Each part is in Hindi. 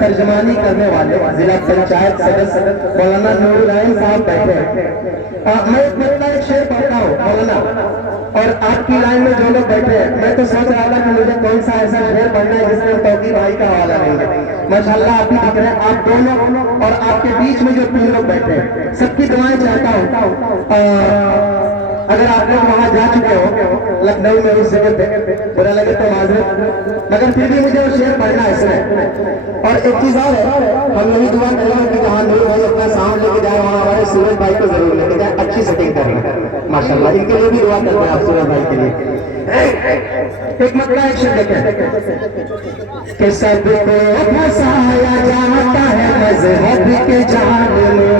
तर्जमानी करने वाले जिला पंचायत सदस्य मौलाना नूरुल साहब बैठे हैं। मैं एक शेर पढ़ता हूँ मौलाना, और आपकी लाइन में जो लोग बैठे हैं, मैं तो सोच रहा था कि मुझे कौन सा ऐसा शेर पढ़ना है जिसमें तौकी भाई का हवाला नहीं है। माशाल्लाह आप भी दिख रहे हैं, आप दोनों और आपके बीच में जो 3 लोग बैठे हैं, सबकी दुआएं चाहता हूँ। अगर आप लोग वहां जा चुके हो लखनऊ में उस जगह पे, बुरा लगे तो माजूर, मगर फिर भी मुझे वो शेर पढ़ना है इसमें। और एक चीज और है, हम यही दुआ कर रहे हैं कि जहाँ नूर भाई अपना साउंड लेके जाए वहाँ हमारे सूरज भाई को जरूर लेके जाए, अच्छी सेटिंग कर लें माशाल्लाह। इनके लिए भी दुआ कर रहे हैं आप सूरज भाई के लिए। एक मतलब एक शेर देखें कि सबको फंसाया जाता है मजहब के जाल में,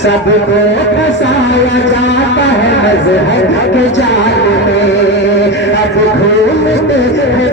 सबको फंसाया जाता है मजहब के जाल में, अब घूमते हैं